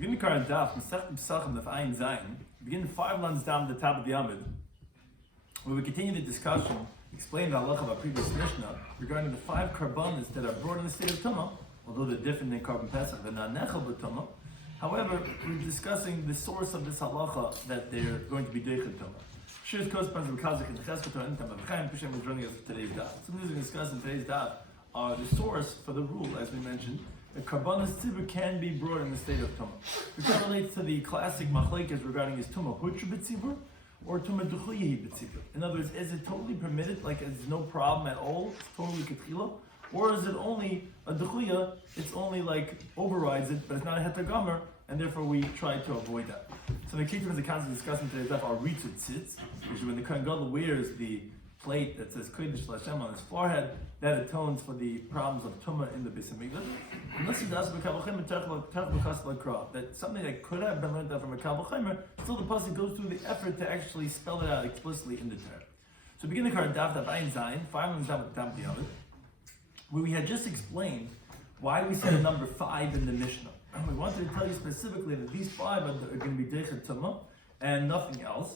Begin the current Daf, Pesachim Daf, begin 5 lines down at the top of the Amid, where we continue the discussion, explain the halacha of our previous Mishnah regarding the 5 karbanos that are brought in the state of Tumah, although they're different than Karban Pesach, they're not nechel b'Tumah. However, we're discussing the source of this halacha that they're going to be deichet Tumah. Shiur's corresponds to Kazakh and Cheskel and Pesachim Pesachim is running us for today's Daf. Some things we discuss in today's Daf are the source for the rule, as we mentioned. The karbanos tzibur can be brought in the state of tumah. It relates to the classic machlekes regarding is tumah hutra b'tzibur or tumah duchliyi b'tzibur. In other words, is it totally permitted, like it's no problem at all, it's totally ketchila, or is it only a duchliya, it's only like overrides it, but it's not a heter gomer, and therefore we try to avoid that. So the key terms the concept discussing today's daf are ritzut tzitz, which is when the kohen gadol wears the plate that says Kodesh L'Hashem on his forehead, that atones for the problems of tumah in the Beis Hamikdash. Unless he does that something that could have been learned out from a Kal V'chomer, still the pasuk goes through the effort to actually spell it out explicitly in the Torah. So begin the current Daf Ayin Zayin, 5 lines down at the top of the other, where we had just explained why we said a number 5 in the Mishnah. And we wanted to tell you specifically that these 5 are going to be Deichet Tumah and nothing else.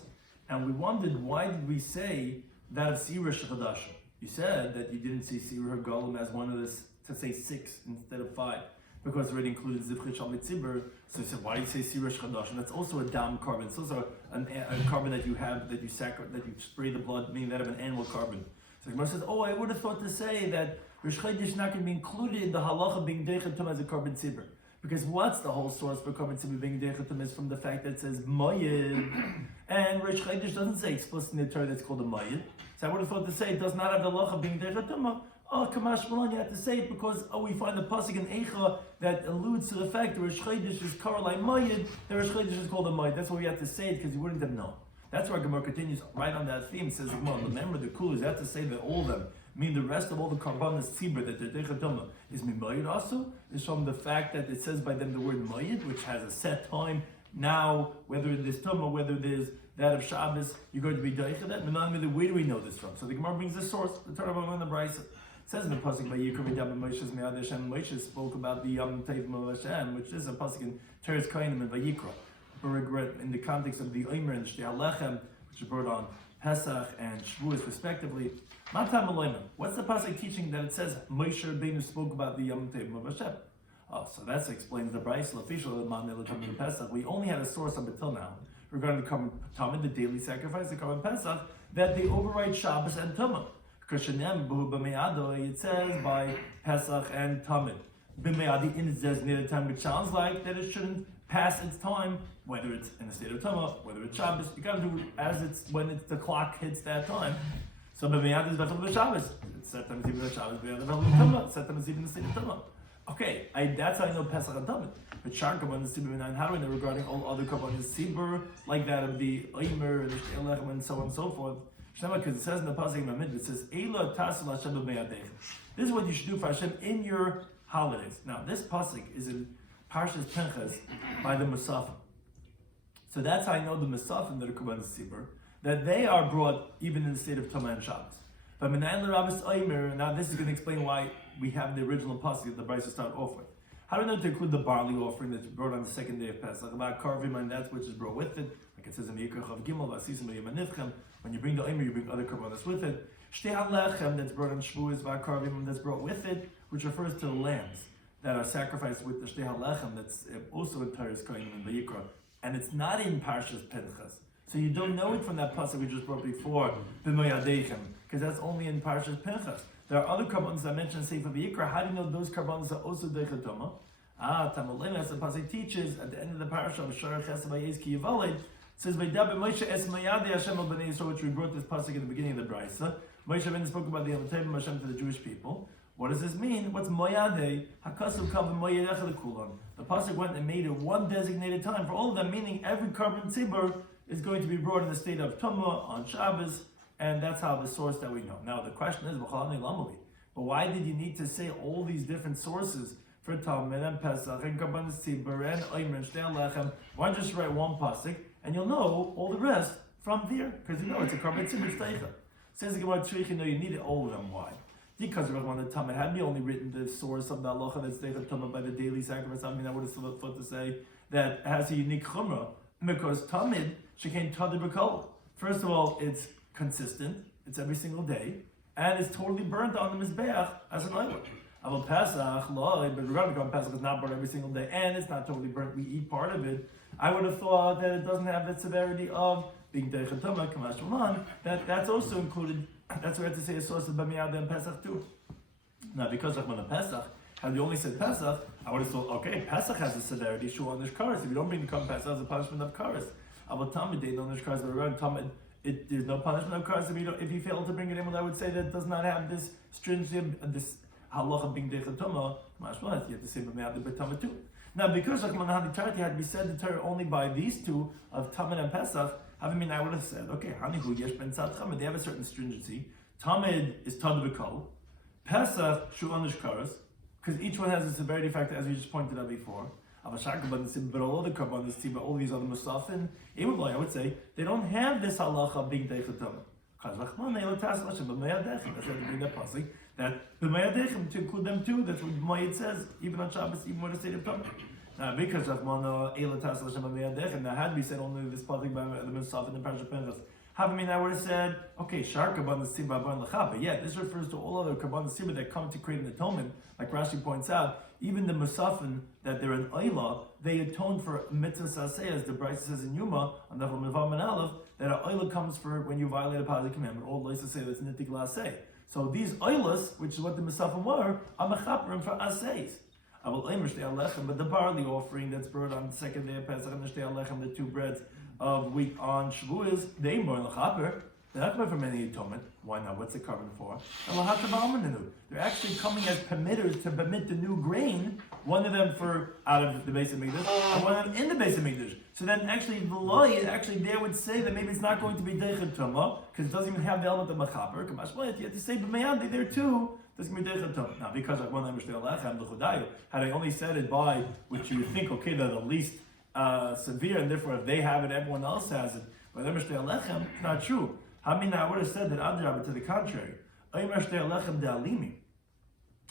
And we wondered, why did we say that of shiur shechadashim? You said that you didn't see shiur golem as one of this, to say 6 instead of 5, because it already included zivchit shal mitzibur. So you said, why do you say shiur shechadashim? That's also a dam carbon. It's also a carbon that you have, that you spray the blood, meaning that of an animal carbon. So Gemara says, I would have thought to say that Rosh Chodesh is not going to be included in the halacha being deichet tumah as a carbon tzibur. Because what's the whole source for Karban Tzibur being deichet tumah is from the fact that it says Mayid, and Rosh Chodesh doesn't say explicitly in the Torah that's called a Mayid. So I would have thought to say it does not have the halacha being deichet tumah. Kamash Malon, you have to say it because we find the pasuk in Eicha that alludes to the fact that Rosh Chodesh is Karalai Mayid, that Rosh Chodesh is called a Mayid. That's why we have to say it, because you wouldn't have known. That's why Gemara continues right on that theme. It says, remember the cool is you have to say that all of them, meaning the rest of all the karbanos tzibur that they're deichet tumah is mimayid also, is from the fact that it says by them the word mayid, which has a set time. Now, whether there's tumah, whether there's that of Shabbos, you're going to be deichet that. Where do we know this from? So the Gemara brings the source, the Torah on the Brisa. It says in the pasuk by Yikra Midab Moshe's Me'ad Hashem. Moshe spoke about the Yom Tov of Hashem, which is a pasuk in Teres Kohanim and Vayikra, in the context of the Omer and Shtei HaLechem, which are brought on Pesach and Shavuos respectively. Matam Aloyma. What's the pasuk teaching that it says Moshe Rabbeinu spoke about the Yom Tov of Hashem? So that explains the Brisa official of Pesach. We only had a source up until now regarding the Karban Tamid, the daily sacrifice, the Karban Pesach, that they override Shabbos and Tumah. Because it says by Pesach and Tamid. B'me'adi in its designated time, which sounds like that it shouldn't pass its time, whether it's in the state of Tumah, whether it's Shabbos. You got to do it as it's when the clock hits that time. So b'me'adi is v'chel b'Shabbos. It's set time even Shabbos. B'me'adi v'chel b'Tumah. Set time even the state of Tumah. Okay, that's how I know Pesach and Tamid. But Shar Karbanos Tzibur and how do I know regarding all other Karbanos Tzibur, like that of the Omer, the Shtei HaLechem, and so on and so forth? Because it says in the pasuk in Mamid, it says Eila Tasul Hashem b'me'adech. This is what you should do for Hashem in your holidays. Now, this pasuk is in Parshas Pinchas by the Musafim. So that's how I know the Musafim that are Karbanos Tzibur, that they are brought even in the state of Tumah and Shabbos. But Menayin l'Rabbis Omer, now this is going to explain why we have the original pasuk that the Brisa started off with. How do we know to include the barley offering that's brought on the second day of Pesach? About karvim, and that's which is brought with it. Like it says in the Yikra Chav Gimel, Vasisim Yemanivchem, when you bring the Omer, you bring other karbanos with it. Shtei HaLechem, that's brought on Shavuos, karvim, that's brought with it, which refers to the lambs that are sacrificed with the Shtei HaLechem, that's also in Teres Kohanim and the Yikra. And it's not in Parshas Pinchas. So you don't know it from that pasuk we just brought before, B'moyadechem, because that's only in Parshas Pinchas. There are other karbanos I mentioned in Sefer Vayikra. How do you know those karbanos are also deichet tumah? Tamalena, as the pasuk teaches at the end of the parasha of Shor Chesed Vayez Ki Yivaled, says Vaydaber Moshe Es Mayadei Hashem Al Bnei Yisrael, which we brought this pasuk in the beginning of the Brisa. Moshe Rabbeinu spoke about the Yom Tov of Hashem to the Jewish people. What does this mean? What's Moyadei? Hakasav Kav Moyadecha Lekulam. The pasuk went and made it one designated time for all of them, meaning every Karban Tzibur is going to be brought in the state of Tumah on Shabbos, and that's how the source that we know. Now the question is, but why did you need to say all these different sources for Tamid and Pesach and Karbanos Tzibur and Omer and Shtei HaLechem? Why not just write one pasuk and you'll know all the rest from there? Because you know it's a Karban Tzibur Shteicha. Says the Gemara Tzricha, no, you needed all of them. Why? Because the Tamid had me only written the source of the halacha that's Deichat Tumah by the daily sacrifice, I mean, I would have still thought to say that has a unique chumrah, because Tamid, she came Tadir B'Kol. First of all, it's consistent, it's every single day, and it's totally burnt on the Mizbeach as an oil. But regarding Pesach is not burnt every single day, and it's not totally burnt, we eat part of it. I would have thought that it doesn't have the severity of being Deichat Tumah, Kamash Malan, that's also included. That's why I have to say a source of B'miyad and Pesach too. Now, because of when the Pesach, had you only said Pesach, I would have thought, okay, Pesach has a severity, shiur on the kares. If you don't bring the Korban Pesach, it's a punishment of kares. About Tamid, they don't kares, but around Tamid, there's no punishment of kares if you fail to bring it in. Well, I would say that it does not have this stringent, this halacha being Deichat Tumah. You have to say B'miyad and Tamid too. Now, because Rahman Hadi had to be said the Torah only by these two of Tamid and Pesach, I would have said, okay, Hanihu Yesh Ben Tzad Chamid, they have a certain stringency. Tamid is Tad B'Kol, Pesach Shu Onish Karas, because each one has a severity factor, as we just pointed out before. But all the Karbanis, all these other Musafin, I would say, they don't have this halacha being Deichat Tumah. That's bring that pasuk that b'mayadechem to include them too. That's what Mayit says, even on Shabbos, even when it's state of Tumah. Now, because Rahmana Eilatas Lashem b'mayadechem, now had we said only this pasuk by the Musaf in the Parashat Pinchas, I would have said, okay, Shar Karban Siba Ban Lacha, but yeah, this refers to all other Karban Siba that come to create an atonement. Like Rashi points out, even the Musafin that they're an Oila, they atone for mitzvah saseh, as the Bryce says in Yoma on the Mevam and Aleph, that an Oila comes for when you violate a positive commandment. All Loisa say that's Nitik Laseh. So these Oilas, which is what the Musafim were, are mechaperim for Aseis. I will aim Shtei Alechem, but the barley offering that's brought on the second day of Pesach and the Shtei Alechem, the two breads of wheat on Shavuos, they more lechaper. They're not coming from any atonement. Why not? What's the carbon for? They're actually coming as permitters to permit the new grain. One of them for out of the base of Mikdash, and one of them in the base of Mikdash. So then, actually, they would say that maybe it's not going to be Deichat Tumah because it doesn't even have the element of Machaper. You have to say B'mayandi there too. This can be Deichat Tumah. Now, because like one had I only said it by which you would think, okay, they're the least severe, and therefore if they have it, everyone else has it. But not true. I would have said that Adrabah, to the contrary.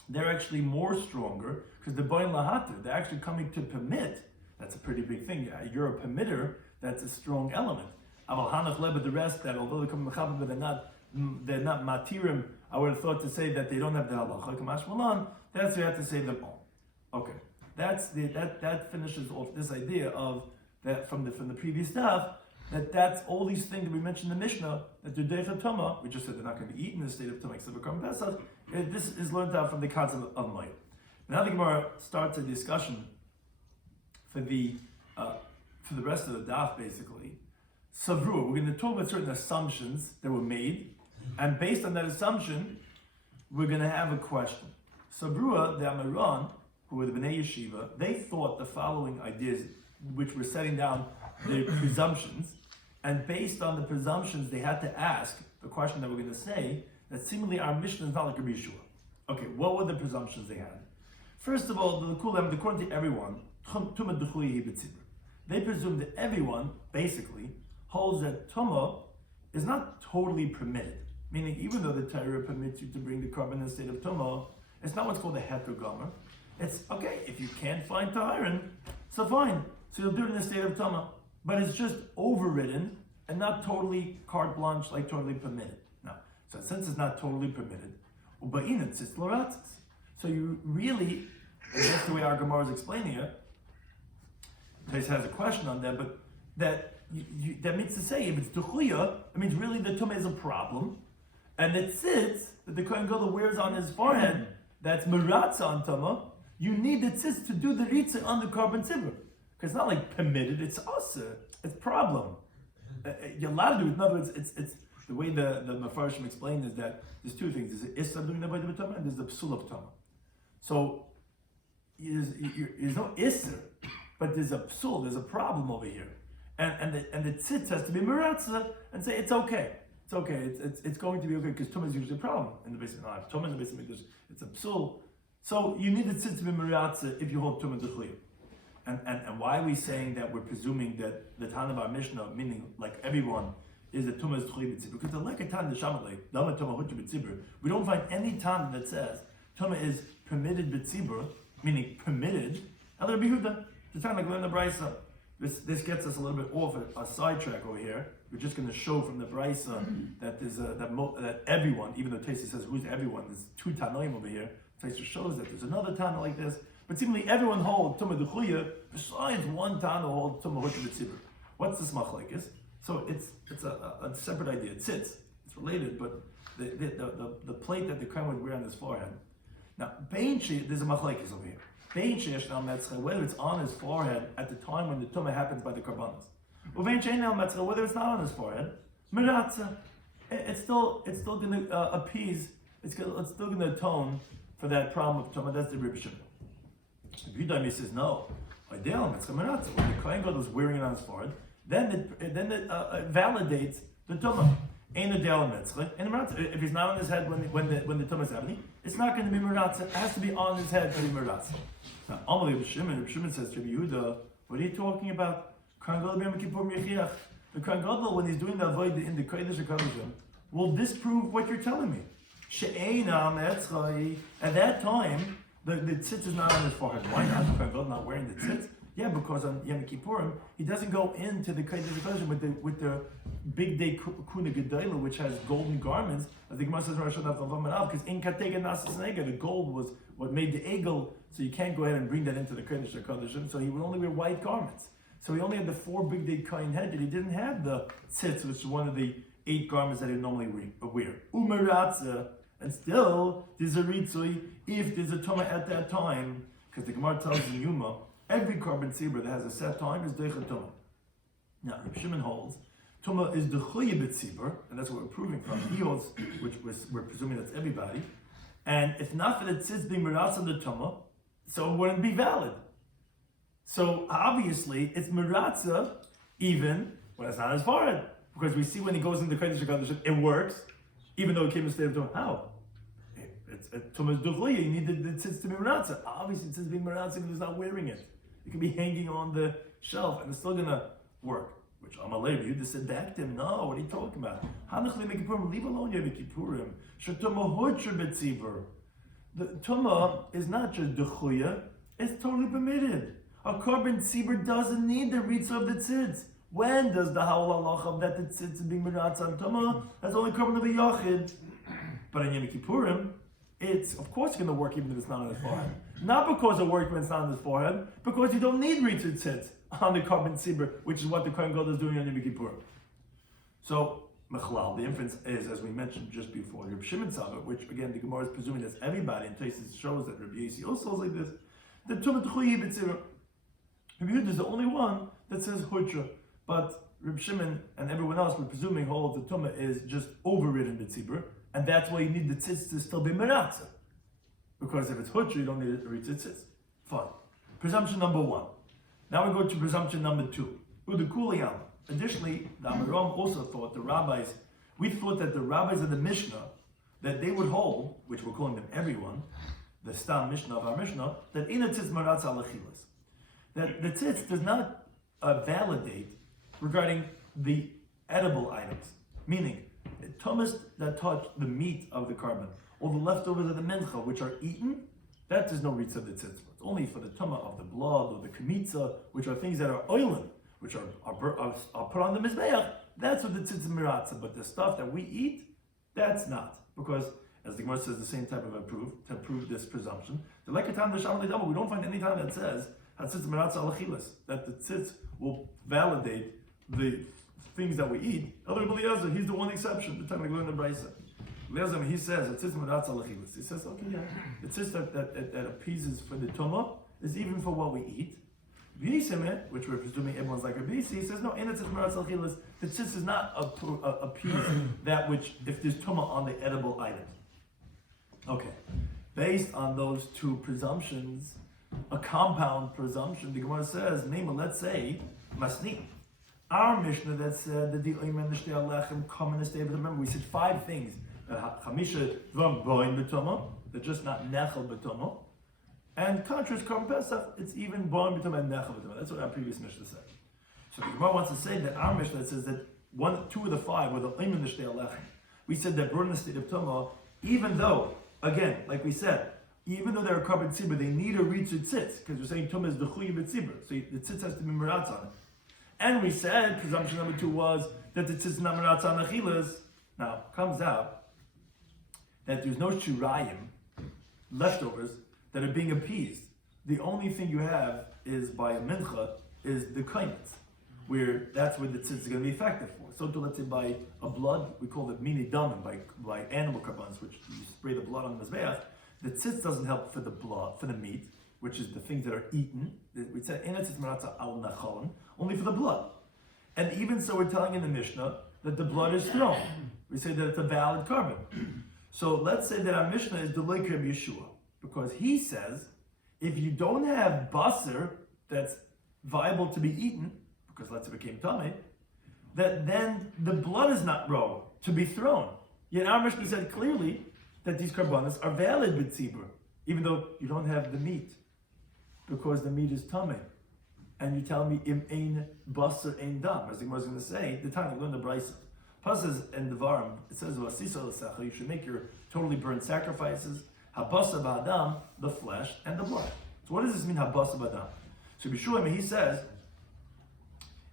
They're actually more stronger because the Boin Lahater, they're actually coming to permit. That's a pretty big thing. You're a permitter, that's a strong element. But the rest, that although they come Mechaber, but they're not matirim, I would have thought to say that they don't have the halacha. That's you have to say them all. Okay. That finishes off this idea of that from the previous daf, that's all these things that we mentioned in the Mishnah, that they're Deichat Tumah, we just said they're not going to be eaten in the state of Tumah except for Korban Pesach. This is learned out from the concept of Mayit. Now the Gemara starts a discussion for the rest of the daf, basically. Savru, we're going to talk about certain assumptions that were made, and based on that assumption, we're going to have a question. Savrua, the Amiran, who were the Bnei Yeshiva, they thought the following ideas, which were setting down the presumptions, and based on the presumptions, they had to ask the question that we're going to say, that seemingly our Mishnah is not like Rabbi Yeshua. Okay, what were the presumptions they had? First of all, according to everyone, they presume that everyone, basically, holds that Tumah is not totally permitted. Meaning, even though the Torah permits you to bring the carbon in the state of Tumah, it's not what's called a heter gomer. It's, okay, if you can't find Tahirin, so fine. So you'll do it in the state of Tumah. But it's just overridden and not totally carte blanche, like totally permitted. Now, so since it's not totally permitted, so you really, and that's the way our Gemara is explaining it, Tais has a question on that, but that means to say, if it's Duchuya, it means really the Tumah is a problem, and it sits, that the Kohen Gadol wears on his forehead, that's Meratza on Tumah, you need the tzitz to do the Ritza on the carbon tzibur. Because it's not like permitted, it's usher, it's problem. You're allowed to do it. In other words, it's the way the Mefarshim explained is that there's two things. There's the Issa doing the B'day B'Tumah and there's the Psul of Tumah. So there's no Issa, but there's a Psul, there's a problem over here. And the tzitz has to be Meratza and say it's okay. It's okay, it's going to be okay because Tumah is usually a problem in the basic life. Tumah in the basic Mikdash, it's a Psul. So you need the tzitz to be Meratza if you hold Tumah D'Chliya. And why are we saying that we're presuming that the Tana Bar Mishnah, meaning like everyone, is that Tumah is Tchuy B'tzibur. Because the Lekatan the Shamalek, Dama Tumah Hutcha B'tzibur, we don't find any time that says Tumah is permitted B'tzibur, meaning permitted. And Rabbi Yehuda, the time like learn the Brisa. This gets us a little bit off a sidetrack over here. We're just going to show from the Brisa that there's that everyone, even though Taisa says who's everyone, there's two Tanoim over here. Taisa shows that there's another Tana like this, but seemingly everyone holds Tumah D'chuya besides one Tana holds Tumah Hutcha B'tzibur. What's this machlekes? So it's a separate idea. It sits. It's related, but the plate that the Kohen would wear on his forehead. Now, there's a machlekes over here. Whether it's on his forehead at the time when the tumah happens by the karbanos, whether it's not on his forehead, it's still going to appease. It's still going to atone for that problem of tumah. That's the Rabbi Shloimy. Rabbi says no. When the Kohen Gadol is wearing it on his forehead, then it validates the tumah. If he's not on his head when the tumah is happening, it's not going to be meratza. It has to be on his head to be meratza. Now, Rabbi Shimon says to Rabbi Yehuda, what are you talking about? The Kohen Gadol, when he's doing the avodah in the Kodesh HaKodeshim, will disprove what you're telling me. At that time, the tzitz is not on his forehead. Why not? The Kohen Gadol not wearing the tzitz? Yeah, because on Yom Kippurim, he doesn't go into the Kodesh HaKodeshim with the big day kuna gedola, which has golden garments. As the Gemara says, because in Katega Nasas Nega, the gold was what made the egel, so you can't go ahead and bring that into the Kodesh HaKodeshim. So he would only wear white garments. So he only had the 4 big day kohen head. He didn't have the tzitz, which is one of the 8 garments that he normally wear. Umaratza, and still there's a ritzui if there's a tumah at that time, because the Gemara tells in Yoma, every carbon tzibur that has a set time is deichet tumah. Now, Rabbi Shimon holds tumah is dechuya b'tzibur, and that's what we're proving from. He holds, which we're presuming that's everybody, and if not for the tzitz being meratz on the tumah, so it wouldn't be valid. So obviously it's meratza even when it's not his forehead, because we see when he goes into Kodesh HaKodeshim, it works, even though it came in state of tumah. How? It's tumah is dechuya. You need the tzitz to be meratza. Obviously, the tzitz being meratza because he's not wearing it. It can be hanging on the shelf and it's still gonna work. Which Amalei, you just said back to him. No, what are you talking about? Leave alone Yom Kippurim. The tumah is not just dechuya; it's totally permitted. A carbon tzibur doesn't need the ritzah of the tzitz. When does the hawal halacha that the tzitz is being meratz on tumah? That's only carbon of a yachid. But in Yom Kippurim, it's of course going to work even if it's not on his forehead. Not because it worked when it's not on his forehead, because you don't need ritzah tzitz on the carbon tzibur, which is what the Kohen Gadol is doing on Yom Kippurim. So, Mechlal, the inference is, as we mentioned just before, Rabbi Shimon Tzava, which again the Gemara is presuming that's everybody, and Tosfos shows that Rabbi Yossi also is like this. The Tumah T'chuyi b'tzibur. Rabbi Yehuda is the only one that says Hutcha, but Rabbi Shimon and everyone else, we're presuming, holds the Tumah is just overridden b'tzibur, and that's why you need the tzitz to still be meratza. Because if it's Hutcha, you don't need to read tzitz. Fine. Presumption number 1. Now we go to presumption number 2. Udukuliyam. Additionally, the Amiram also thought we thought that the rabbis of the Mishnah, that they would hold, which we're calling them everyone, the Stam Mishnah of our Mishnah, that ina tzitz maratz al achilas. That the tzitz does not validate regarding the edible items. Meaning, tumas that touch the meat of the carbon, or the leftovers of the mincha, which are eaten, that is no ritzah of the tzitz. It's only for the tumah of the blood or the kemitza, which are things that are oilen, which are put on the mizbeach. That's what the tzitz is miratza. But the stuff that we eat, that's not. Because, as the Gemara says, the same type of to prove this presumption. The lekatam d'sham le'dama, we don't find any time that says tzitz miratza al achilas, that the tzitz will validate the things that we eat. Elder Eliezer, he's the one exception. The time we learn the Brisa. Eliezer, he says tzitz miratza al achilas. He says, okay, yeah, the tzitz that appeases for the tumah is even for what we eat. Which we're presuming everyone's like Rabbi, he says no. The tzitz does not appease that which if there's tumah on the edible item. Okay, based on those two presumptions, a compound presumption, the Gemara says, let's say masni. Our Mishnah that said that the oimen nishtei alechem come in a state. Remember, we said 5 things: chamisha dvam boin b'tumah, they're just not nechel b'tumah. And contrast Korban Pesach, it's even born b'tumah and nechel b'tumah. That's what our previous Mishnah said. So the Gemara wants to say that our Mishnah says that two of the five were the Oim and the Shtei Alechem. We said that brought in the state of Tumah, even though, again, like we said, even though they're a carbon tzibur, they need to reach the tzitz, because we're saying Tumah is the chuy b'tzibur, so the tzitz has to be meratz on it. And we said, presumption number 2 was that the tzitz is not meratz on achilas. Now, comes out that there's no shurayim, leftovers, that are being appeased. The only thing you have is by a mincha, is the kaimitz, where that's where the tzitz is going to be effective for. So to let's say by a blood, we call it mini damin, by animal carbons, which you spray the blood on the mizbeach. The tzitz doesn't help for the blood, for the meat, which is the things that are eaten. We said eretz maratza al nachalon, only for the blood. And even so, we're telling in the Mishnah that the blood is thrown. We say that it's a valid carbon. So let's say that our Mishnah is the like Rabbi Yeshua, because he says if you don't have basar that's viable to be eaten, because let's say it became tummy, that then the blood is not raw to be thrown. Yet our Mishnah said clearly that these karbanos are valid with tzibur, even though you don't have the meat, because the meat is tummy. And you tell me im ein basar ein dam, as the Gemara is going to say, the time we learn the brisa. Pasas and the varim, it says you should make your totally burnt sacrifices. Habasa ba'adam, the flesh and the blood. So what does this mean, habasa ba'adam? So Rabbi Shloimy, he says,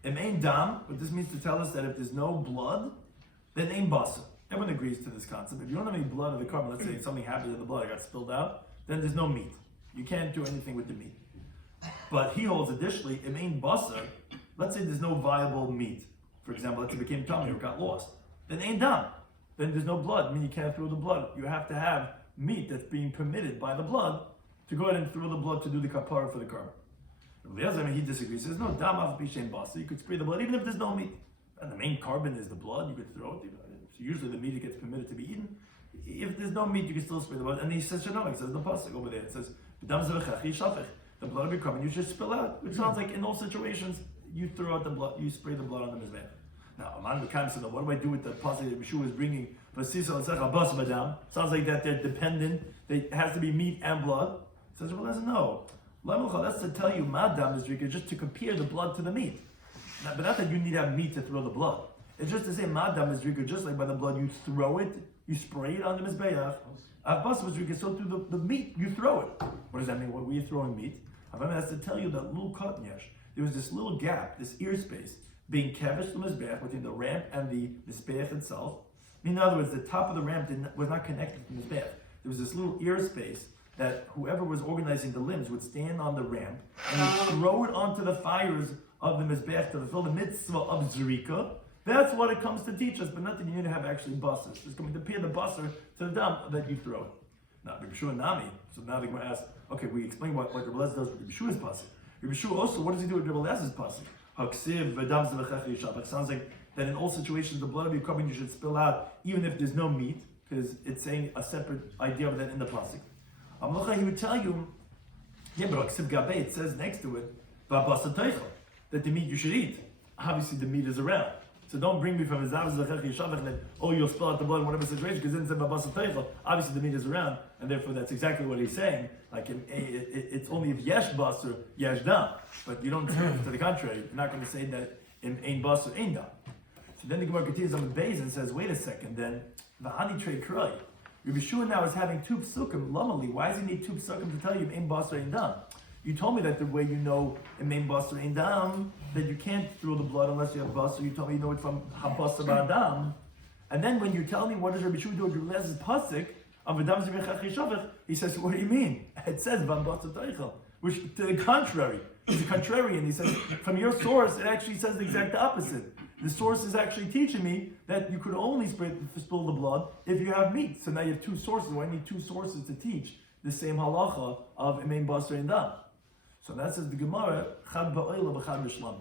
im ein dam, what this means to tell us that if there's no blood, then ein basa. Everyone agrees to this concept. If you don't have any blood of the carbon, let's say something happened to the blood, it got spilled out, then there's no meat. You can't do anything with the meat. But he holds additionally, im ein basa, let's say there's no viable meat. For example, let's say it became tummy or got lost. Then ein dam. Then there's no blood. I mean, you can't throw the blood. You have to have meat that's being permitted by the blood to go ahead and throw the blood to do the kapara for the carbon. He disagrees. He says, no, dam av b'shem basa. You could spray the blood even if there's no meat. And the main carbon is the blood. You could throw it. So usually the meat gets permitted to be eaten. If there's no meat, you can still spray the blood. And he says, no, he says the pasuk over there. It says, the blood of your carbon you should spill out. Which sounds like in all situations, you throw out the blood, you spray the blood on the mizbeach. Now, Aman B'Kam said, what do I do with the pasuk that Yeshua is bringing? Sounds like that they're dependent. It has to be meat and blood. He says, well, that's no. That's to tell you, madam is just to compare the blood to the meat. But not that you need to have meat to throw the blood. It's just to say, madam is just like by the blood, you throw it, you spray it on the mizbeach. Abbas was so through the meat, you throw it. What does that mean? What were you throwing meat? That's to tell you that little cotton yesh. There was this little gap, this ear space, being kevish the mizbeach between the ramp and the mizbeach itself. In other words, the top of the ramp was not connected to the mizbeach. There was this little ear space that whoever was organizing the limbs would stand on the ramp and would throw it onto the fires of the mizbeach to fulfill the mitzvah of zrika. That's what it comes to teach us, but not that you need to have actually buses. It's going to compare the busser to the dump that you throw it. Now, Rabbi Shua Nami, so now they're going to ask, okay, we explain what Rabbi Elazar does with Rabbi Shua's pasuk. Rabbi Shua also, what does he do with Rabbi Elazar's pasuk? It sounds like that in all situations, the blood of your carbon you should spill out, even if there's no meat, because it's saying a separate idea of that in the pasuk. He would tell you, yeah, but it says next to it, that the meat you should eat. Obviously, the meat is around. So don't bring me from that, oh, you'll spill out the blood in whatever situation, because then it said, obviously the meat is around, and therefore that's exactly what he's saying. Like, it's only if yesh basar, yesh dam. But you don't say to the contrary. You're not going to say that in ein basar, ein dam. So then the Gemara continues on the base and says, wait a second, then, v'hani trei kroi. Rabbi Shua now is having two psukim, lamali. Why does he need two psukim to tell you ein basar, ein dam? You told me that the way you know in main basar ein dam, that you can't throw the blood unless you have basar. You told me you know it from habasar ba'adam. And then when you tell me what does Rabbi Shua do with Rabbi Elazar's pasuk of v'dam zevich shavich, he says, what do you mean? It says v'am basar teichel, which to the contrary. He's a contrarian. He says from your source it actually says the exact opposite. The source is actually teaching me that you could only spill the blood if you have meat. So now you have two sources. Well, I need two sources to teach the same halacha of main basar ein dam. So that says the Gemara, Chad ba'oila b'chad b'shlam.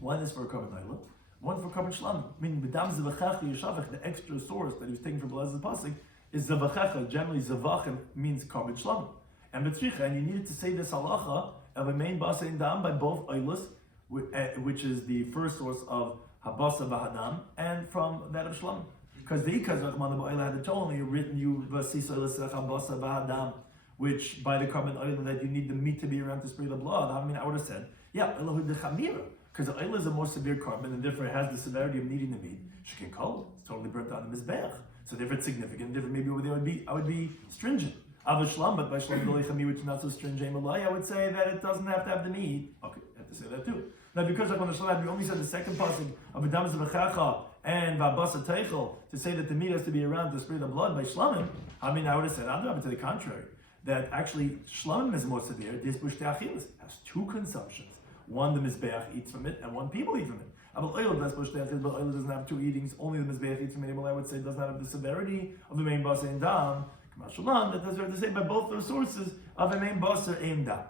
One is for a carbon oila, one for carbon shlam. Meaning the dam zevachach yeshavach, the extra source that he was taking from Elazar's pasuk, is zevachacha. Generally, zevachim means carbon shlam. And b'tzricha, and you needed to say this halacha of a main basar ein dam by both oilas, which is the first source of habasa b'hadam, and from that of shlam. Because the ikaz rachman ba'oila had totally written you v'sis oilas habasa b'hadam, which by the carbon oil that you need the meat to be around to spray the blood. I mean, I would have said, yeah, Elohu de Chamira. because the oil is a more severe carbon, and therefore it has the severity of needing the meat. Shekin kol, it's totally burnt on the mizbeach. So therefore it's significant. Therefore maybe over there I would be stringent. Avashlam, but by shlam doleichami, which is not so stringent, I would say that it doesn't have to have the meat. Okay, I have to say that too. Now because like on the Shalab, we only said the second passage of Adam Zebechacha and Vabasa Teichel to say that the meat has to be around to spray the blood by shlamim. I mean, I would have said, I'm to the contrary, that actually shlamim is more severe. This bush te'achilas has two consumptions. One, the mizbeach eats from it, and one, people eat from it. But oil doesn't have two eatings, only the mizbeach eats from it. I would say does not have the severity of the main basa and dam. That does have to say by both those sources of a main basa and dam.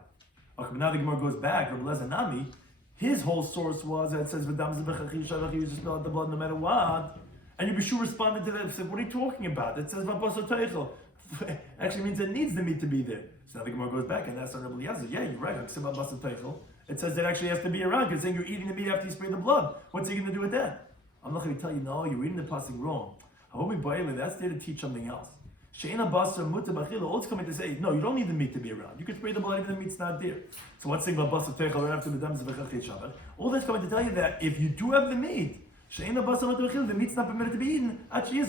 Okay, but now the Gemara goes back. Rabbi Lezanami, his whole source was that it says v'dam zebechachi shavach, you just spill out the blood no matter what. And Yibishu responded to that and said, what are you talking about? It says v'basa teichel. Actually means it needs the meat to be there. So now the Gemara goes back and asks Rabbi Eliezer, yeah, you're right. V'basa teichel. It says that actually has to be around because saying you're eating the meat after you spray the blood. What's he going to do with that? I'm not going to tell you, no, you're reading the pasuk wrong. That's there to teach something else. All it's coming to say, no, you don't need the meat to be around. You can spray the blood even if the meat's not there. So what's saying about basar teichel right after the dam zevechach shabbat? All that's coming to tell you that if you do have the meat, the meat's not permitted to be eaten until you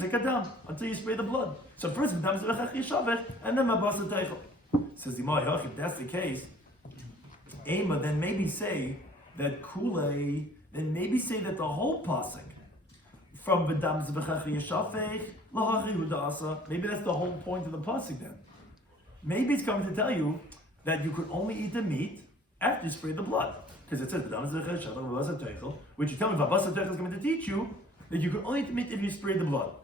spray the blood. So first the dam zevechach shabbat and then basar teichel. Says the Gemara, if that's the case, Ema, then maybe say that Kulei, then maybe say that the whole pasuk from V'dam Zevechach Yeshafech Lahachi Hudasa, maybe that's the whole point of the pasuk then. Maybe it's coming to tell you that you could only eat the meat after you spray the blood. Because it says V'dam Zevechach Yeshafech V'basa Teichel, which you tell me V'basa Teichel is going to teach you that you could only eat the meat if you spray the blood.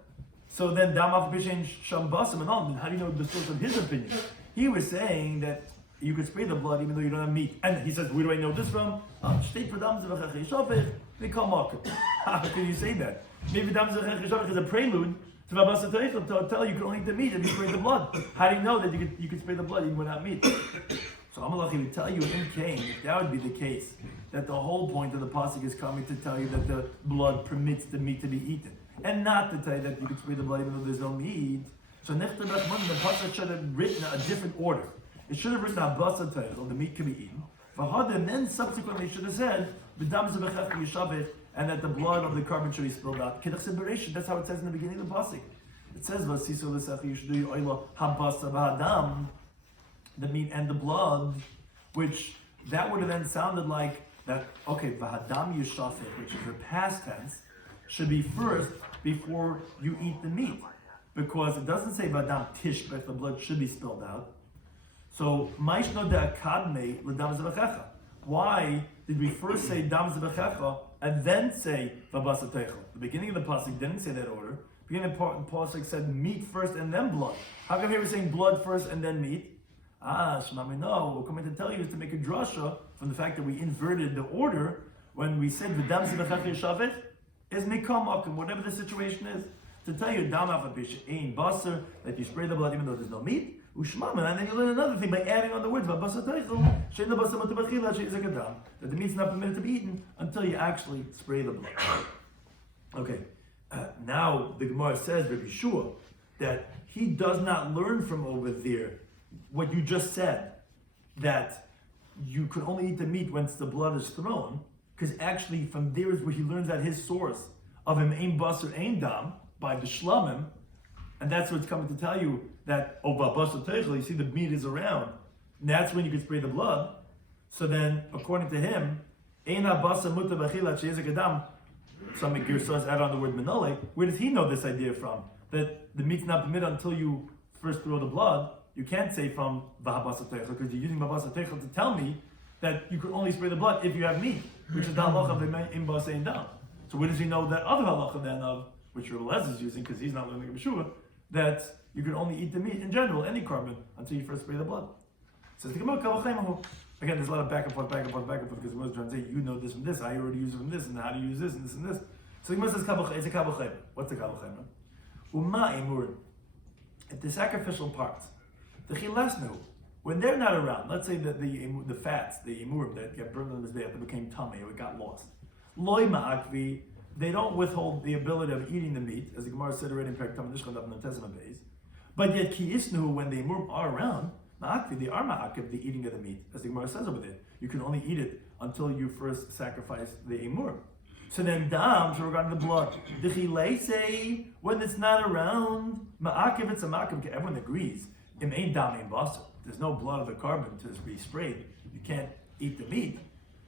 So then Dam Av B'Shein Sham Basim and all, how do you know the source of his opinion? He was saying that you could spray the blood even though you don't have meat. And he says, where do I know this from? State for dam zevechach yeshafech, they call market. How can you say that? Maybe dam zevechach yeshafech is a prelude to v'basa teichel to tell you can only eat the meat if you spray the blood. How do you know that you could spray the blood even without meat? So Amalach would tell you in Cain, if that would be the case, that the whole point of the pasuk is coming to tell you that the blood permits the meat to be eaten, and not to tell you that you can spray the blood even though there's no meat. So Nechter Bachman, the pasuk should have written a different order. It should have written Abasa Teichel, the meat can be eaten. And then subsequently should have said B'dam Zevechach Yeshavech, and that the blood of the carbon should be spilled out. That's how it says in the beginning of the pasuk. It says Vasiso L'Sech Yishdu Yoila Habasa V'Adam, the meat and the blood, which that would have then sounded like that. Okay, V'Adam Yeshavech, which is the past tense, should be first before you eat the meat, because it doesn't say V'Adam Tishbech, the blood should be spilled out. So, why did we first say dam zebechacha and then say v'basa teichel? The beginning of the pasuk didn't say that order. The beginning of the pasuk said meat first and then blood. How come here we're saying blood first and then meat? Shmami, no, we're coming to tell you is to make a drasha from the fact that we inverted the order when we said v'dam zebechacha yeshavech is mikam akum, whatever the situation is. To tell you dam afapish ein basar, that you spray the blood even though there's no meat. Ushmama, and then you learn another thing by adding on the words that the meat's not permitted to be eaten until you actually spray the blood. Okay, now the Gemara says, Rabbi Shua, that he does not learn from over there what you just said, that you could only eat the meat once the blood is thrown, because actually from there is where he learns that his source of him ein basar ein dam by the shlamim, and that's what's coming to tell you that v'basa teichel, you see the meat is around, and that's when you can spray the blood. So then, according to him, ein habasa muta b'chilat she'ezek adam. Some Girsas add on the word menole. Where does he know this idea from? That the meat's not permitted until you first throw the blood. You can't say from v'habasa teichel because you're using v'basa teichel to tell me that you could only spray the blood if you have meat, which is the halacha of im basa ein dam. So where does he know that other halacha then of which Rabbi Eliezer is using because he's not learning a B'shua, that you can only eat the meat in general, any carbon, until you first spray the blood. Says the Gemara, again, there's a lot of back and forth, because the Gemara is trying to say, you know this from this, I already use it from this, and how do you use this and this and this. So the Gemara says, it's a kabel chayim. What's the kabel chayim? Uma emurim. If the sacrificial parts, the chilesnu, when they're not around, let's say that the fats, the emurim that get burned on this day, that became tummy, or it got lost. Loy ma'akvi, they don't withhold the ability of eating the meat, as the Gemara said already in Perek Tamid Nishchad of Notezim Beis. But yet ki isnu, when the emurim are around, ma'akvi, they are ma'akiv, the eating of the meat, as the Gemara says over there. You can only eat it until you first sacrifice the emur. So then dam, so regarding the blood, the chilei when it's not around, ma'akiv, it's a ma'akiv. Everyone agrees. Im ain't dam ein basar. There's no blood of the carbon to be sprayed. You can't eat the meat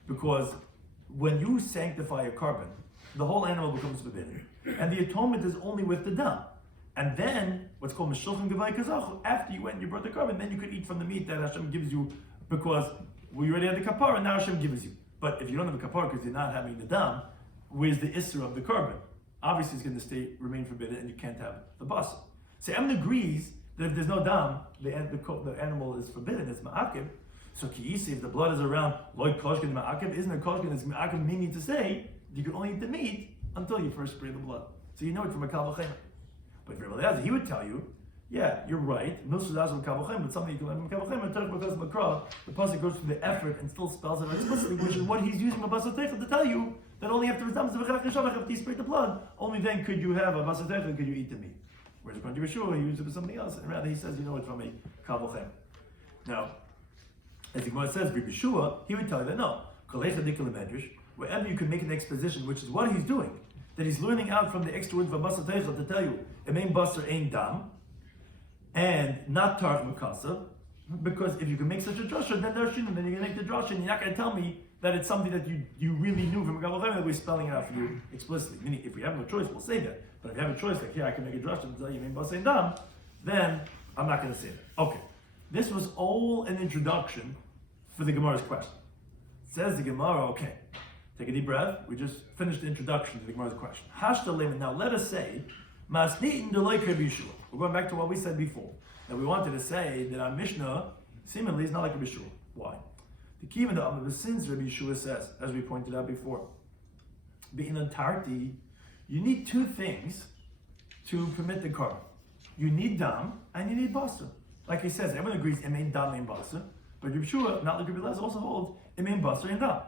because when you sanctify a carbon, the whole animal becomes forbidden, and the atonement is only with the dam. And then what's called meshulchan gevay kazachu. After you went and you brought the carbon, then you could eat from the meat that Hashem gives you because we already had the kapara. Now Hashem gives you. But if you don't have a kapara because you're not having the dam, where's the isra of the carbon? Obviously, it's going to remain forbidden, and you can't have the basar. So Emin agrees that if there's no dam, the animal is forbidden. It's ma'akiv. So ki'isi, if the blood is around, loy koshkin ma'akiv, isn't a koshkin? It's ma'akiv meaning to say you can only eat the meat until you first spray the blood. So you know it from a kal v'chein. But if Rabbi Eliezer, he would tell you, yeah, you're right. Milsudaz from kal v'chein, but something you can learn from kal v'chein. Because the pasuk goes through the effort and still spells it explicitly, which is what he's using a basar teichel to tell you that only after after you spray the blood, only then could you have a basar teichel, could you eat the meat. Whereas according to Yeshua, he used it for something else, and rather he says, you know, it's from a kal v'chein. Now, as the Gemara says, Rabbi Yeshua, he would tell you that no, wherever you can make an exposition, which is what he's doing, that he's learning out from the extra word of basar teichel to tell you, emein basar ein dam, and not tarch mekasa, because if you can make such a drasha, then you're going to make the drasha, and you're not going to tell me that it's something that you really knew from a Gaval that we're spelling it out for you explicitly. Meaning, if we have no choice, we'll say that. But if you have a choice, like here, I can make a drasha and tell you emein basar ein dam, then I'm not going to say that. Okay, this was all an introduction for the Gemara's question. Says the Gemara, okay, take a deep breath. We just finished the introduction to the Gemara's question. Hashta lemon. Now let us say, Masnitin deloy Rabbi Yeshua. We're going back to what we said before. That we wanted to say that our Mishnah seemingly is not like Rabbi Yeshua. Why? The key in the Amud, since Rabbi Yeshua says, as we pointed out before, being a tarti, you need two things to permit the carbon. You need dam and you need basar. Like he says, everyone agrees, emein dam, emein basar. But Rabbi Yeshua, not like Rabbi Eliezer, also holds emein basar and dam.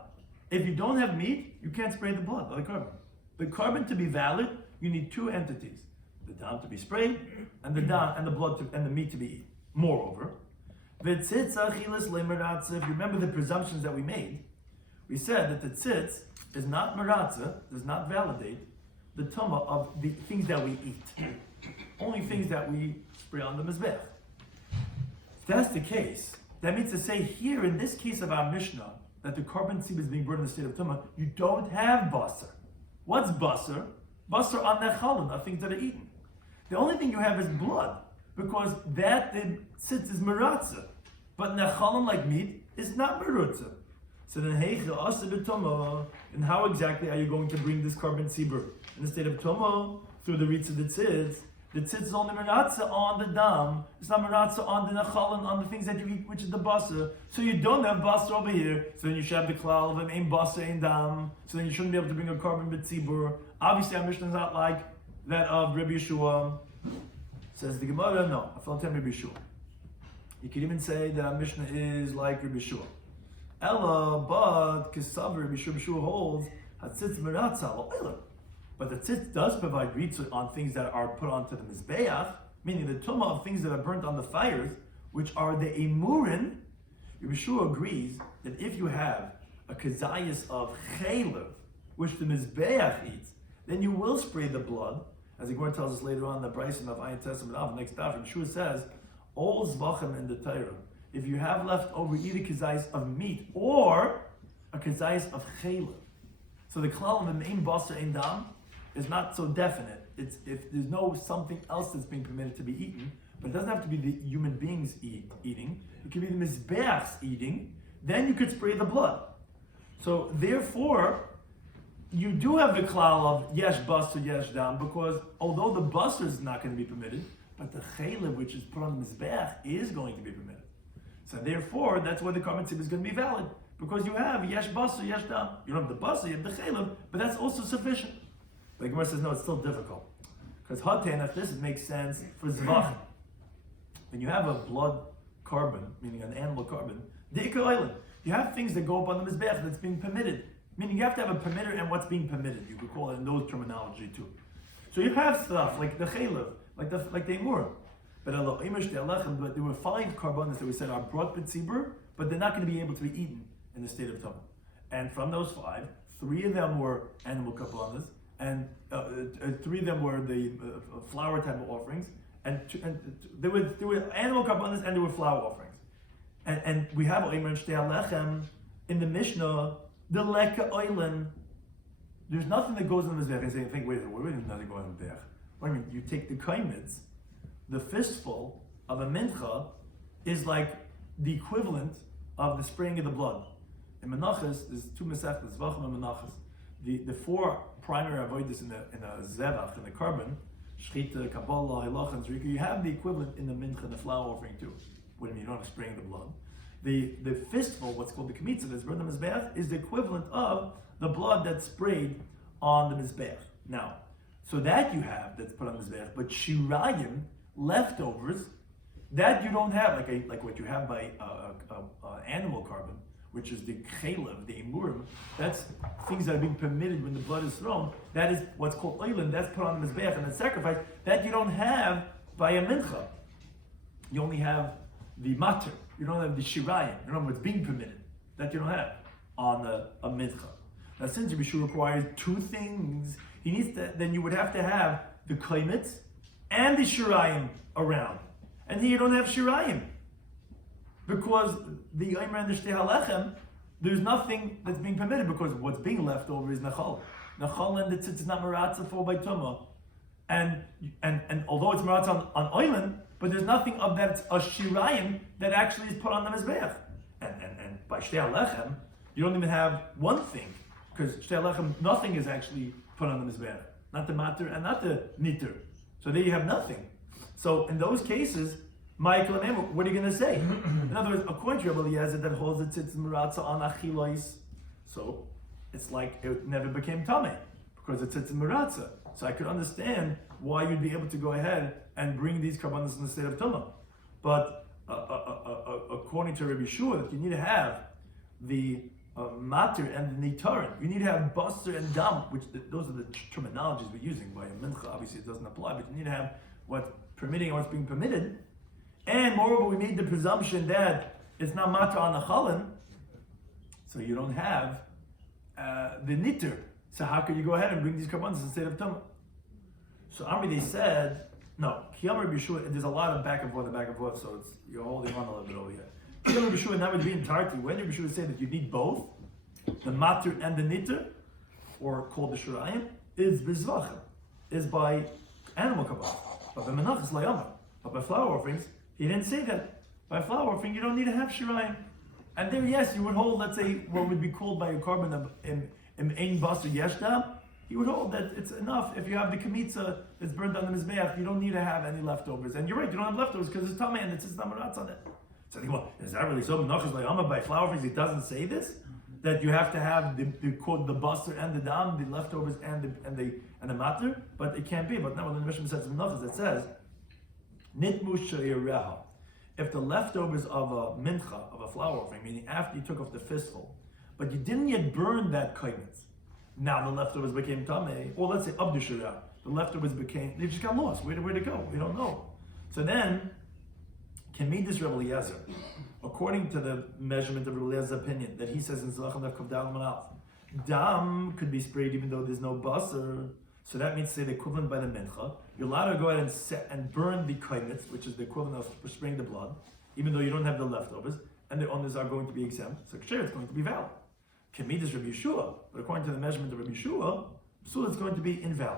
If you don't have meat, you can't spray the blood or the carbon. The carbon to be valid, you need two entities: the dam to be sprayed, and the dam and the blood and the meat to be eaten. Moreover, if you remember the presumptions that we made, we said that the tzitz is not maratza, does not validate the tumah of the things that we eat. Only things that we spray on the mizbech. If that's the case, that means to say here in this case of our Mishnah that the carbon seed is being burned in the state of tumah, you don't have basar. What's basar? Basar on nechalin, are things that are eaten. The only thing you have is blood, because that sits is maratza. But nechalin, like meat, is not maratza. So then, and how exactly are you going to bring this carbon sibur in the state of tumah through the roots of the tzitz? The tzitz is only maratza on the dam. It's not maratza on the nechalin, on the things that you eat, which is the basar. So you don't have basar over here. So then you should have the klal of ein basar ein dam. So then you shouldn't be able to bring a carbon b'tzibur. Obviously, our Mishnah is not like that of Rabbi Yeshua. Says the Gemara, no. I felt Rabbi Yeshua. You could even say that our Mishnah is like Rabbi Yeshua. Ella, but Kisav Rabbi Yeshua holds hatzitz maratza lo'ila. But the tzitz does provide ritzut on things that are put onto the mizbeach, meaning the tumah of things that are burnt on the fires, which are the emurin. Rabbi Yeshua agrees that if you have a kazayas of chaylev, which the mizbeach eats, then you will spray the blood, as the Gemara tells us later on in the Bryson of Ayin Testament of next Daf. And Yeshua says, all zvachim in the Torah, if you have left over either kazayas of meat or a kazayas of chaylev. So the klal of the main basar ein dam is not so definite. It's if there's no something else that's being permitted to be eaten, but it doesn't have to be the human beings eating. It could be the mizbeachs eating. Then you could spray the blood. So therefore, you do have the klal of yesh basar, yesh dam, because although the basar is not going to be permitted, but the chaylev, which is put on the mizbeach, is going to be permitted. So therefore, that's why the carbon sib is going to be valid, because you have yesh basar, yesh dam. You don't have the basar, you have the chaylev, but that's also sufficient. But the Gemara says, no, it's still difficult. Because haten, if this makes sense for zvachim. When you have a blood carbon, meaning an animal carbon, you have things that go up on the mizbeach that's being permitted. Meaning you have to have a permitter and what's being permitted. You could call it in those terminology too. So you have stuff like the chaylev, like the emur. But there were 5 carbonas that we said are brought b'tzibur, but they're not going to be able to be eaten in the state of tumah. And from those 5, 3 of them were animal kabbalas, and 3 of them were the flour type of offerings, and there were animal kabbalas and there were flour offerings. And we have Omer and Shtei Alechem in the Mishnah, the Leka Oilen. There's nothing that goes on the Mizbech. I say, think, wait, nothing going on the Mizbech. What do you mean? You take the kaimitz, the fistful of a mincha is like the equivalent of the spraying of the blood. In Menachos, there's 2 Masechtas, Zvachim and Menachos. The 4 primary avoiders in a zevach, in the carbon, shchita, kabbalah, hilach, and zrika, you have the equivalent in the mincha and the flour offering too. What do you mean? You don't have spraying the blood. The fistful, what's called the kmitza, that's burned on the mizbeach, is the equivalent of the blood that's sprayed on the mizbeach. Now, so that you have that's put on the mizbeach, but shirayim, leftovers, that you don't have, like what you have by animal carbon, which is the chalev, the imurim. That's things that are being permitted when the blood is thrown. That is what's called oilim. That's put on the mizbeach and it's sacrificed. That you don't have by a mincha. You only have the mater. You don't have the shirayim. You don't have what's being permitted. That you don't have on a mincha. Now, since Rabbi Shloimy requires 2 things, he needs to. Then you would have to have the kaimitz and the shirayim around. And here you don't have shirayim. Because the Omer and the Shtei Halechem, there's nothing that's being permitted because what's being left over is Nachal. Nachal and the tzitz is not maratza for by Tumah. And although it's maratza on Oilen, but there's nothing of that a shirayim that actually is put on the Mizbeach. And by Shtei Halechem, you don't even have one thing. Because Shtei Halechem, nothing is actually put on the Mizbeach. Not the mater and not the niter. So there you have nothing. So in those cases, Michael and Emma, what are you going to say? In other words, according to Rabbi Eliezer, that holds it tzitz maratza on achilois, so it's like it never became tameh because it's tzitz maratza. So I could understand why you'd be able to go ahead and bring these karbanos in the state of tumah. But according to Rabbi Shua, that you need to have the mater and the nitarin. You need to have baser and dam, which those are the terminologies we're using. By a mincha, obviously it doesn't apply, but you need to have what's permitting and what's being permitted. And moreover, we made the presumption that it's not matter on the chalin, so you don't have the niter. So how could you go ahead and bring these karbanos instead of tumah? So Amri, they said, no, Kiyam Rabbi Shua, there's a lot of back and forth, so you're holding on a little bit over here. Kiyam Rabbi Shua never be entirety. When Rabbi Shua said that you need both, the matter and the niter, or called the shurayim, is bizvachim, is by animal karbanos. But by menachos layama, but by flour offerings, he didn't say that. By flour offering, you don't need to have shirayim. And there, yes, you would hold, let's say, what would be called by a carbon of in ein baser yeshdam. He would hold that it's enough if you have the kamitza that's burned on the mizbeach. You don't need to have any leftovers. And you're right, you don't have leftovers because it's tamei and it's namaratz on it. So I think, well, is that really so? Menachos layama by flour offerings, it doesn't say this, that you have to have the baser and the dam, the leftovers and the matter, but it can't be. But now when the Mishnah says menachos, it says. If the leftovers of a mincha, of a flour offering, meaning after you took off the fistful, but you didn't yet burn that kaimitz, now the leftovers became tameh, or let's say abdu shirah, the leftovers they just got lost. Where to go? We don't know. So then, can meet this Rabbi Eliezer, according to the measurement of Rabbi Eliezer's opinion, that he says in Zalachim Daf Kav Dal Manal, dam could be sprayed even though there's no baser. So that means, say, the equivalent by the mincha. You're allowed to go ahead and burn the kaimitz, which is the equivalent of spraying the blood, even though you don't have the leftovers, and the owners are going to be exempt. So sure, it's going to be valid. Kemid is Rabbi Yeshua, but according to the measurement of Rabbi Yeshua, so it's going to be invalid.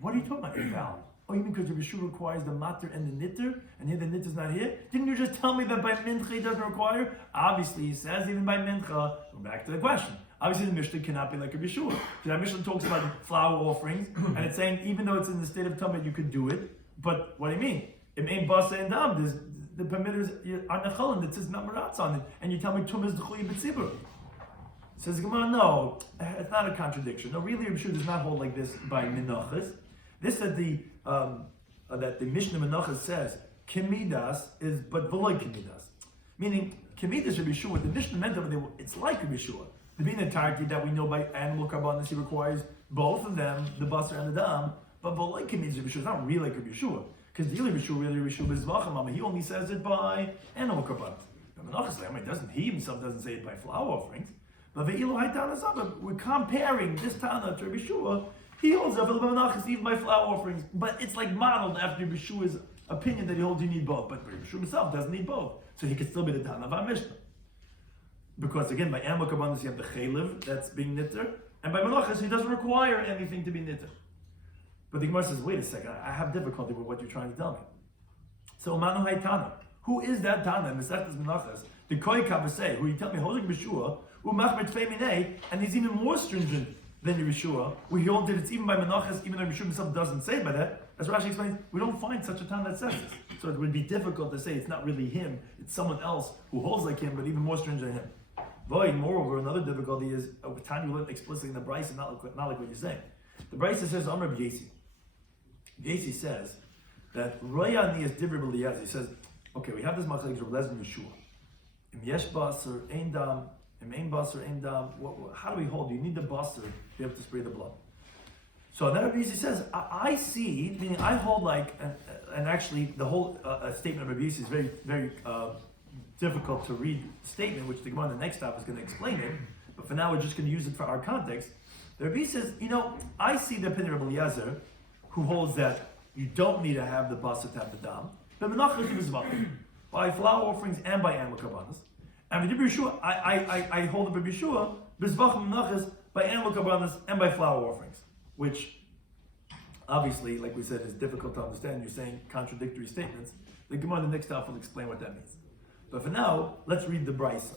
What are you talking about, invalid? Oh, you mean because Rabbi Yeshua requires the mater and the nitter, and here the nitter's not here? Didn't you just tell me that by mincha he doesn't require? Obviously, he says even by mincha. Go back to the question. Obviously, the Mishnah cannot be like Rabbi Yeshua. That Mishnah talks about flour offerings, and it's saying even though it's in the state of tumah, you could do it. But what do you mean? It ain't basa and dam. There's the permitters on the chalin that says namaratz on it, and you tell me tumah is the chuy b'tzibur. Says Gemara, no, it's not a contradiction. No, really, Rabbi Yeshua does not hold like this by menachos. This that the Mishnah menachos says kemidas is but v'loy kemidas, meaning kemidas Rabbi Yeshua. The Mishnah meant over there, it's like Rabbi Yeshua. The being entirety that we know by animal karbanos, he requires both of them, the baser and the dam, but v'loy kemidas Rabbi Yeshua. It's not really like Rabbi Yeshua, because really Rabbi Yeshua is v'achamam. He only says it by animal karbanos. Menachos, he himself doesn't say it by flour offerings. But we're comparing this Tana to Rabbi Shua. He holds a Menachas even by flour offerings, but it's like modeled after Rabbi Shua's opinion that he holds you need both. But Rabbi Shua himself doesn't need both, so he could still be the Tana of our Mishnah. Because again, by animal kabbanis you have the chaylev that's being nitter, and by Menachas he doesn't require anything to be nitter. But the Gemara says, wait a second, I have difficulty with what you're trying to tell me. So Manu Haytana, who is that Tana in Mesechtas Menachas? The Koi Kabasei, who you tell me holding B'Shua, and he's even more stringent than Yeshua. We hold that it's even by Menachas, even though Yeshua himself doesn't say by that. As Rashi explains, we don't find such a Tana that says this. So it would be difficult to say it's not really him, it's someone else who holds like him, but even more stringent than him. Void, moreover, another difficulty is Tanya learned explicitly in the Brisa, not like what you're saying. The Brisa says, Amr B'Yesi. Yesi says that Royani is Dibri B'Liyaz. He says, okay, we have this machlekes of Lez and Yeshua. Im yesh basar, ein dam, im ein basar, ein dam. How do we hold? You need the basar to be able to spray the blood. So then Rabbi Yisi says, I see, meaning I hold like, and actually the whole statement of Rabbi Yisi is very, very difficult to read statement, which the Gemara in the next stop is going to explain it. But for now, we're just going to use it for our context. The Rabbi says, I see the opinion of Eliezer, who holds that you don't need to have the basar to have the dam, but Menachas is by flour offerings and by animal kabbanis. And with Rabbi Yeshua, I hold the Rabbi Yeshua Bizvach Menachas by animal kabbanis and by flour offerings, which obviously, like we said, is difficult to understand. You're saying contradictory statements. The Gemara in the next stop will explain what that means. But for now, let's read the Brisa.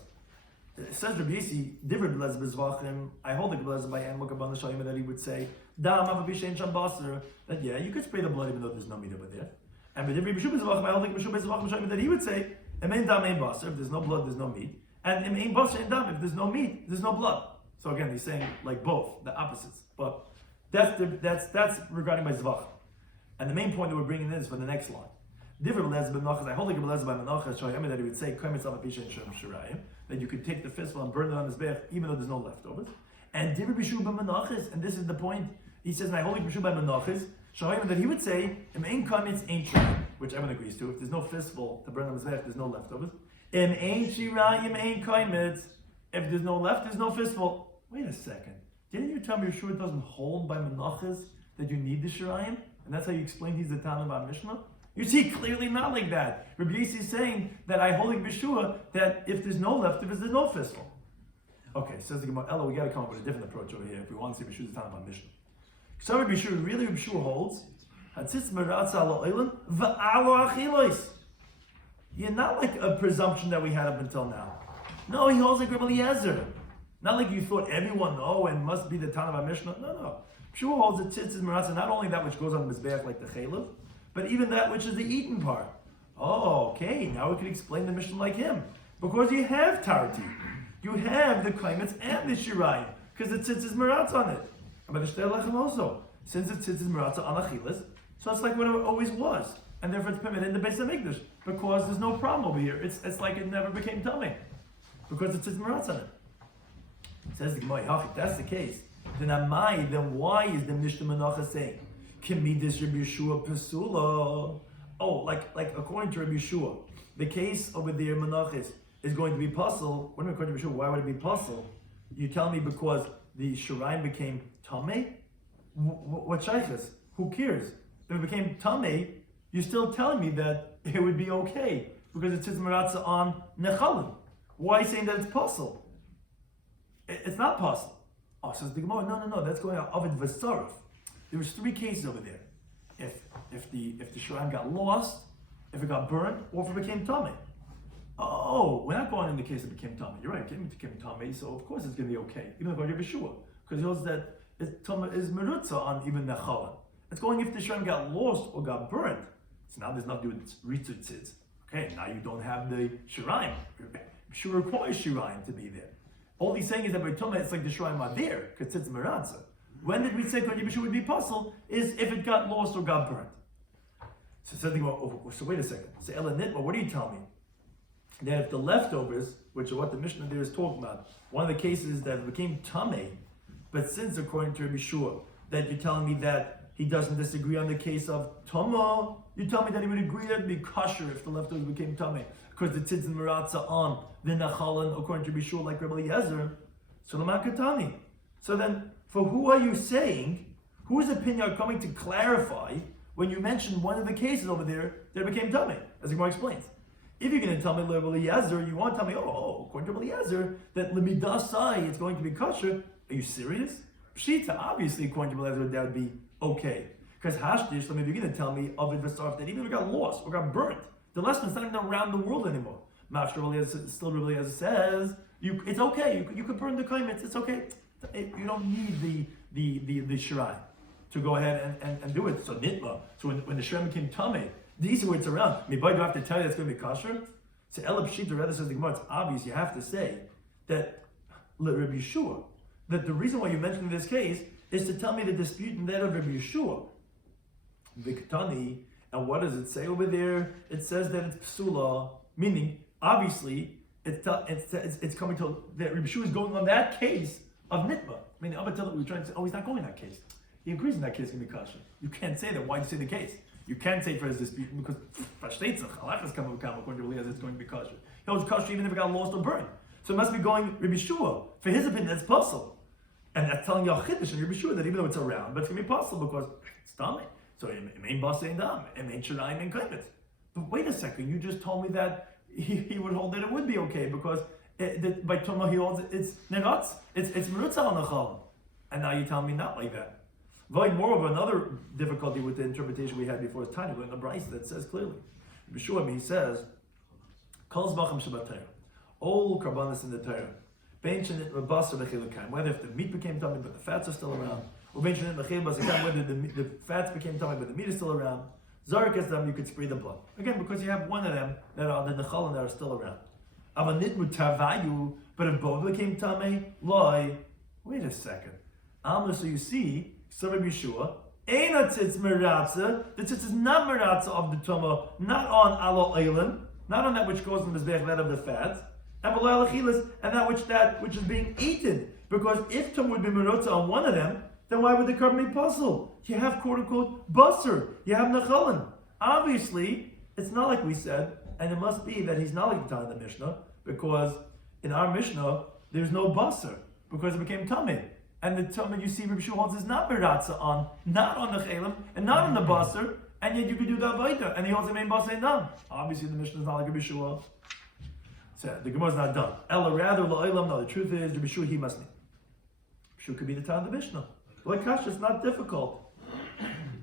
It says Rabbi Yisi, Divrid Belez Bizvachim, I hold the Belez by animal kabbanis Shoyim, that he would say, Dam Avabishen Sham Basar, that yeah, you could spray the blood even though there's no meat over there. And with Rabbi Shloimy Schwartzberg, I hold the Rabbi Shloimy Schwartzberg that he would say, Emein Dam Ein Basar, if there's no blood, there's no meat. And Emein Basar Ein Dam, if there's no meat, there's no blood. So again, he's saying like both, the opposites. But that's regarding by Zvach. And the main point that we're bringing in is for the next line. Different Belez Menachas, I hold like Belez by Menachas, Shoyim, that he would say, that you could take the fistful and burn it on his back, even though there's no leftovers. And Divri B'Shu B'Menachas, and this is the point, he says, and I hold like B'Shu by Menachas, Shoyim, that he would say, Im Kamitz Ain't Shirayim, which everyone agrees to. If there's no fistful to burn on his back, there's no leftovers. Im Ain't Shirayim, Ain't Kamitz. If there's no left, there's no fistful. Wait a second. Didn't you tell me Yeshua it doesn't hold by Menachas that you need the Shirayim? And that's how you explain he's the Tana of Mishnah? You see, clearly not like that. Rabbi Yisi is saying that I hold like B'Shua that if there's no leftovers, there's no fistful. Okay, says the Gemara, Ella, we got to come up with a different approach over here if we want to see B'Shua's Tana of Mishnah. So Rabbi Yeshua, really Rabbi Yeshua holds, you're not like a presumption that we had up until now. No, he holds like Rabbi Eliezer. Not like you thought everyone and must be the Tana of Mishnah. No. Yeshua holds the tzitzis meratza, not only that which goes on the mizbeach like the chaylev, but even that which is the eaten part. Oh, okay, now we can explain the Mishnah like him. Because you have tarti. You have the klaimitz and the shirayim, because the tzitzis meratza on it. But the shtei lechem also, since the tzitzis meratza on achilas, so it's like what it always was. And therefore it's permitted in the Beis HaMikdash, because there's no problem over here. It's like it never became tummy, because the tzitzis meratza on it. Says the Gemara, if that's the case, then why is the Mishnah Menacha saying, Kimidis Rabbi Yeshua Pesula? Oh, like according to Rabbi Yeshua, the case over there Menachis is going to be puzzle. When according to Rabbi Yeshua, why would it be puzzle? You tell me because the Shirayim became Tameh? What shaykhs? Who cares? If it became Tameh, you're still telling me that it would be okay because it says Meratza on Nechalim. Why are you saying that it's puzzle? It's not puzzle. Oh, says the Gemara, no, that's going on Ovid Vasarif. There was 3 cases over there. If the Shirayim got lost, if it got burned, or if it became Tameh. Oh, we're not going in the case it became Tameh. You're right, it became Tameh, so of course it's going to be okay. Even if I give Yeshua, because he knows that Tameh is Merutza on even Nechalan. It's going if the Shirayim got lost or got burned. So now there's nothing to do with Ritzutzitz. Okay, now you don't have the Shirayim. Yeshua requires Shirayim to be there. All he's saying is that by Tameh, it's like the Shirayim are there, because it's Meratza. When did we say Kodesh Yeshua would be puzzle? Is if it got lost or got burned. So something about, so wait a second. So Ella Nitma, what do you tell me? That if the leftovers, which are what the Mishnah there is talking about, one of the cases that it became Tameh, but since according to Rabbi Shua, that you're telling me that he doesn't disagree on the case of Tamah, you tell me that he would agree that it would be kosher if the leftovers became Tameh, because the tzitz and meratza on the Nachalan, according to Rabbi Shua, like Rabbi Eliezer. So Lamakatani. So then, for who are you saying? Whose opinion are coming to clarify when you mention one of the cases over there that it became tummy, as the Gemara explains? If you're going to tell me Eliezer, you want to tell me, according to Eliezer, that Lemidasai is going to be kosher. Are you serious? Pshita, obviously, according to Eliezer, that would be okay. Because Hashdish, if you're going to tell me of it that even if it got lost or got burnt, the lesson is not even around the world anymore. Mashra Eliezer, still Eliezer says, it's okay. You could burn the kaimitz. It's okay. You don't need the shirai to go ahead and do it. So nitma. So when the shirai became tummy, these are words around. Do I have to tell you that's going to be kosher? So Elab Shita rather says the Gemara, it's obvious. You have to say that Rabbi Yeshua, that the reason why you mentioned this case is to tell me the dispute in that of Rabbi Yeshua. Viktani, and what does it say over there? It says that it's psula, meaning obviously it's coming to that Rabbi Yeshua is going on that case of nitma. I mean, up until we were trying to say, he's not going that case. He agrees in that case can be kosher. You can't say that. Why do you say the case? You can't say for his dispute because halachas come according to Eliezer, it's going to be kosher. He holds kosher even if it got lost or burned. So it must be going Rabbi Yeshua. For his opinion, that's possible. And that's telling you a chiddush and Rabbi Yeshua that even though it's around, but it's going to be possible because it's tummy. So it ain't basei dam, it ain't shirayim and kaimitz. But wait a second, you just told me that he would hold that it would be okay because by Tumah he holds it's neratz, it's merutza on the chal. And now you tell me not like that. Moreover, another difficulty with the interpretation we had before is tiny, in the Brisa that says clearly. B'shuam, he says, Kol zbachim shabbat all karbanis in the Torah, whether if the meat became tummy but the fats are still around, or whether the fats became tummy but the meat is still around, Zarek es them, you could spray the blood. Again, because you have one of them that are the nechalim that are still around. But if both became tummy, wait a second. So you see, so Rabbi Yeshua, it's meratza. The tzitz is not meratza of the tumah, not on alo eilim, not on that which goes in the mizbeach, that of the fats, and that which is being eaten. Because if tumah would be meratza on one of them, then why would the carbon be puzzle? You have quote unquote basar, you have nachalin. Obviously, it's not like we said, and it must be that he's not like the time of the Mishnah, because in our Mishnah there's no basar because it became tummy. And the tumah you see Rabbi Yeshua holds is not meratza on, not on the chelim, and not on the basar, and yet you could do the avodah, and he holds the main basar and done. Obviously, the Mishnah is not like Rabbi Yeshua. So the Gemara is not done. Ella rather la'olam. No, the truth is Rabbi Yeshua he must need. Rabbi Yeshua could be the time of the Mishnah. Like Kasha, it's not difficult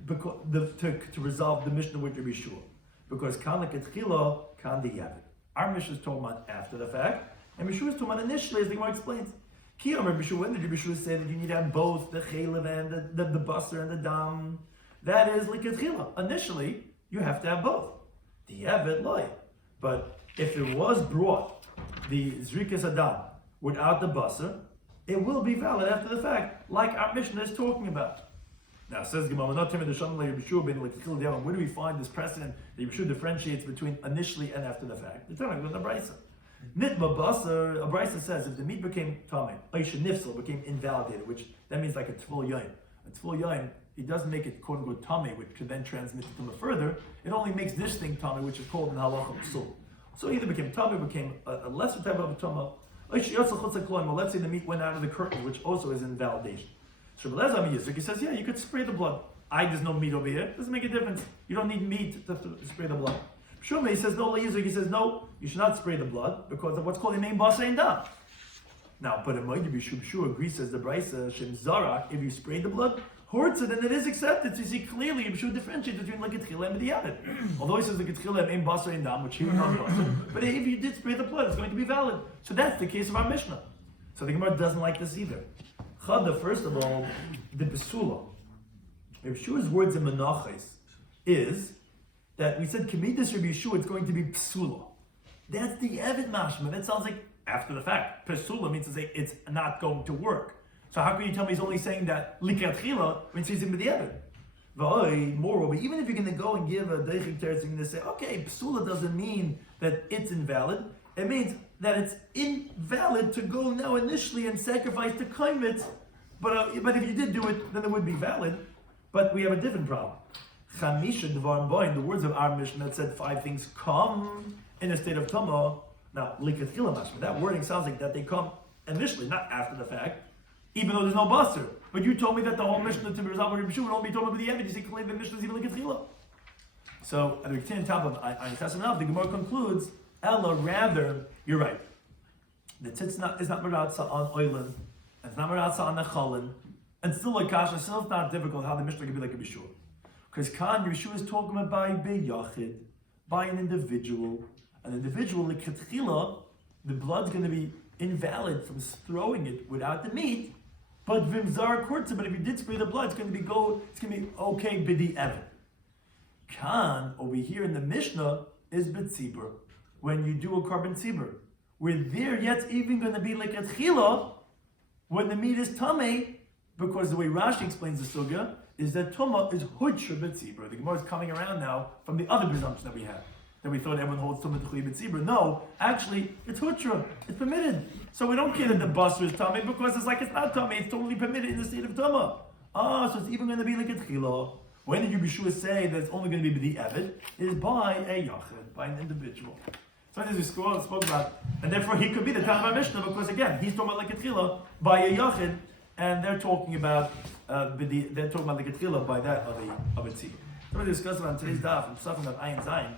because to resolve the Mishnah with Rabbi Yeshua, because kan leketchila kan diyavid. Our Mishnah is talking about after the fact, and Rabbi Yeshua is talking about initially, as the Gemara explains. When did Rabbi Yeshua say that you need to have both the chaylev and the basar and the dam? That is likatchila. Initially, you have to have both. The evet loy. But if it was brought, the zrikas adam, without the basar, it will be valid after the fact, like our Mishnah is talking about. Now, says Gemara, where do we find this precedent that Yeshua differentiates between initially and after the fact? It's telling us in the Brisa. Nitma basar, a Brisa says, if the meat became tamei, oisha nifsel, became invalidated, which that means like a tful yain. A tful yain, he doesn't make it quote unquote tamei, which could then transmit it to the further. It only makes this thing tamei, which is called in halacha psul. So either became tamei, became a lesser type of a tamei. Well, let's say the meat went out of the curtain, which also is invalidation. So he says, yeah, you could spray the blood. There's no meat over here. Doesn't make a difference. You don't need meat to spray the blood. Shumei, he says, no, he says, no, you should not spray the blood because of what's called main basar and dam. Now, but it might be Shubshu agrees, says the Brisa, Shem Zarak, if you spray the blood, Hortza, then it is accepted. So you see clearly, Yeshua differentiates between like Ketchila and B'diavad. Although he says the Ketchila main basar and dam, which he would not basar, but if you did spray the blood, it's going to be valid. So that's the case of our Mishnah. So the Gemara doesn't like this either. Chada, first of all, the Besula. Yeshua's words in Menachos is that we said Kemidas Rabbi Yeshua, it's going to be Psula. That's the Evid Mashma. That sounds like after the fact. Psula means to say it's not going to work. So how can you tell me he's only saying that Likatchila when he's in the Evid? Moreover, even if you're going to go and give a Deichik Teretz, you're going to say, okay, Psula doesn't mean that it's invalid. It means that it's invalid to go now initially and sacrifice the kaimitz, but if you did do it, then it would be valid. But we have a different problem. Chamisha Dvarim Boin, the words of our Mishnah that said 5 things come in a state of Tumah. Now, Likatchila Mashma, that wording sounds like that they come initially, not after the fact, even though there's no basar. But you told me that the whole Mishnah to be resolved with Rabbi Shua would only be talking about the Evid. You say clearly the Mishnah is even like a tchila. So at the top of Ayin Chesed Nav, the Gemara concludes, Ella, rather, you're right. The tzitz is not meratza on oilin, and it's not meratza on the cholin, and still like kasha, still it's not difficult how the Mishnah can be like a bishur. Because Khan Yeshua is talking about by beyachid, by an individual. An individual, like ketchila, the blood's going to be invalid from throwing it without the meat. But vimzar kurtza, but if you did spray the blood, it's going to be okay b'di evan. Khan over here in the Mishnah is b'tzibur. When you do a carbon tzibur, where there yet even going to be like a tchila when the meat is tamei, because the way Rashi explains the sugya is that tumah is hudsha b'tzibur. The Gemara is coming around now from the other presumption that we had, that we thought everyone holds tumah t'chui b'tzibur. No, actually it's hudsha. It's permitted. So we don't care that the basar is tamei because it's not tamei. It's totally permitted in the state of tumah. So it's even going to be like a tchila. When did Yeshua say that it's only going to be the evid? Is by a yachid, by an individual. So as we spoke about, and therefore he could be the Tanna Mishnah because again he's talking about like a tchila by a yachid, and they're talking about like a tchila by that of a tzibur. So we're discussing on today's daf and Pesachim Daf Ayin Zayin.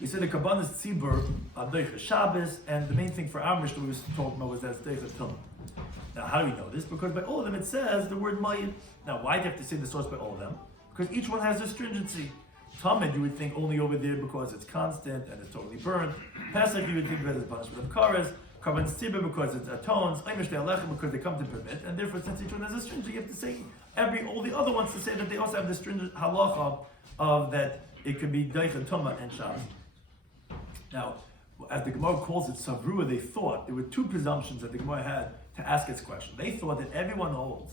We said the kabbanis tzibur doicha Shabbos, and the main thing for our Mishnah we was talking about was that it's doicha tumah. Now how do we know this? Because by all of them it says the word mayit. Now why do you have to say the source by all of them? Because each one has a stringency. Tamid, you would think only over there because it's constant and it's totally burnt. Pesach, you would think that it's punishment of kares. Karban tzibur because it atones. Eimish de'alechem because they come to permit. And therefore, since each one has a stringent, you have to say all the other ones to say that they also have the stringent halacha of that it could be daicha tumah and shabbos. Now, as the Gemara calls it savrua, they thought there were two presumptions that the Gemara had to ask its question. They thought that everyone holds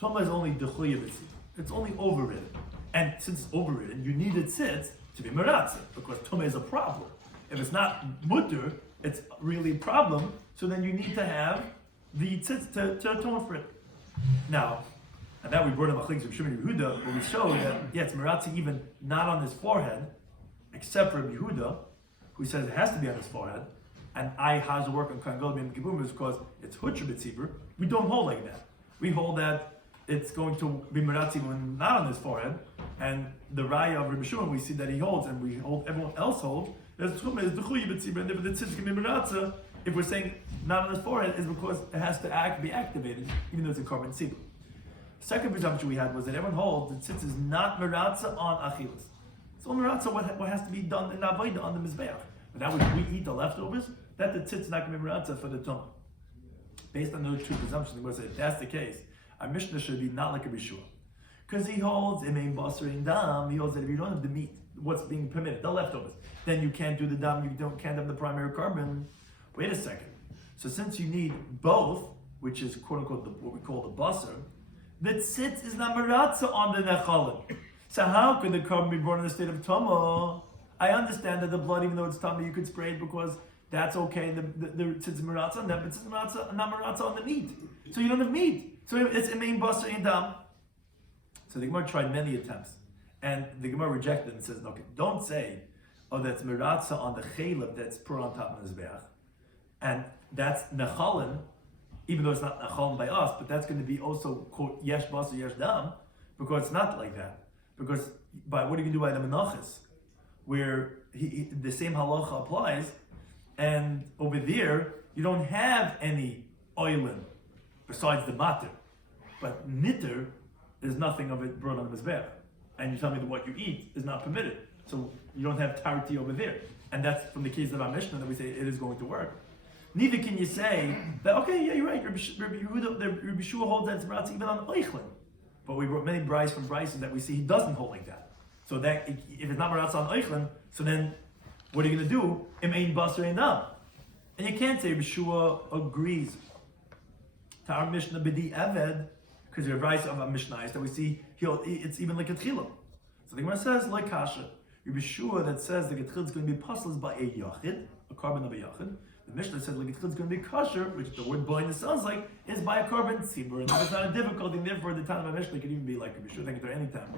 tumah is only dechuya b'tzibur. It's only overridden. And since it's overridden, you need a tzitz to be meratza, because tumah is a problem. If it's not mutter, it's really a problem, so then you need to have the tzitz to atone for it. Now, and that we brought in Machlekes of Shimon Yehuda, where we show that, it's meratza even not on his forehead, except for Yehuda, who says it has to be on his forehead, and how's the work on Kohen Gadol B'Yom Kippur is because it's hutsha b'tzibur. We don't hold like that. We hold that it's going to be meratzi when not on his forehead, and the raya of Rabbi Shloimy we see that he holds, and we hold everyone else holds. There's tumah is dechuya b'tzibur, and if the tzitz can be meratza, if we're saying not on his forehead, is because it has to be activated, even though it's a carbon tzibur. Second presumption we had was that everyone holds that tzitz is not meratza on achilas. It's only meratza what has to be done in avodah on the mizbeach. But now when we eat the leftovers, that the tzitz is not going to be meratza for the tumah. Based on those two presumptions, we're going to say if that's the case, our Mishnah should be not like a Bishua. Because he holds imein basar in dam, he holds that if you don't have the meat, what's being permitted, the leftovers, then you can't do the dam, can't have the primary carbon. Wait a second. So since you need both, which is quote unquote what we call the basar, the tzitz is not meratza on the nechalin. So how could the carbon be brought in the state of tumah? I understand that the blood, even though it's tumah, you could spray it because that's okay, the tzitz meratza on that, but tzitz meratza, not meratza on the meat. So you don't have meat. So it's imein basar in dam. So the Gemara tried many attempts, and the Gemara rejected it and says, okay, don't say, that's meratza on the chaylev that's put on top of the mizbeach, and that's nechalin, even though it's not nechalin by us, but that's going to be also quote yesh basar yesh dam, because it's not like that. Because by what are you going to do by the menachos, where the same halacha applies, and over there you don't have any oilin besides the matter, but nitter, there's nothing of it brought on the mizbeach, and you tell me that what you eat is not permitted, so you don't have tarti over there, and that's from the case of our Mishnah that we say it is going to work. Neither can you say that okay, yeah, you're right. Rabbi Shua holds that it's meratza even on oichlin, but we brought many brais from Bryson that we see he doesn't hold like that. So that if it's not meratza on oichlin, so then what are you going to do? Imein basar ein dam, and you can't say Rabbi Shua agrees to our Mishnah b'di eved, because the advice of our Mishnah is that we see it's even like a tchila. So the Gemara says like kasha. Rabbi Shua that says the getchil is going to be puzzled by a yachid, a carbon of a yachid. The Mishnah says the getchil is going to be kosher, which the word boin sounds like is by a carbon tzibur, and it's not a difficulty. And therefore, the time of Mishnah could even be like Rabbi Shua. They can do any time.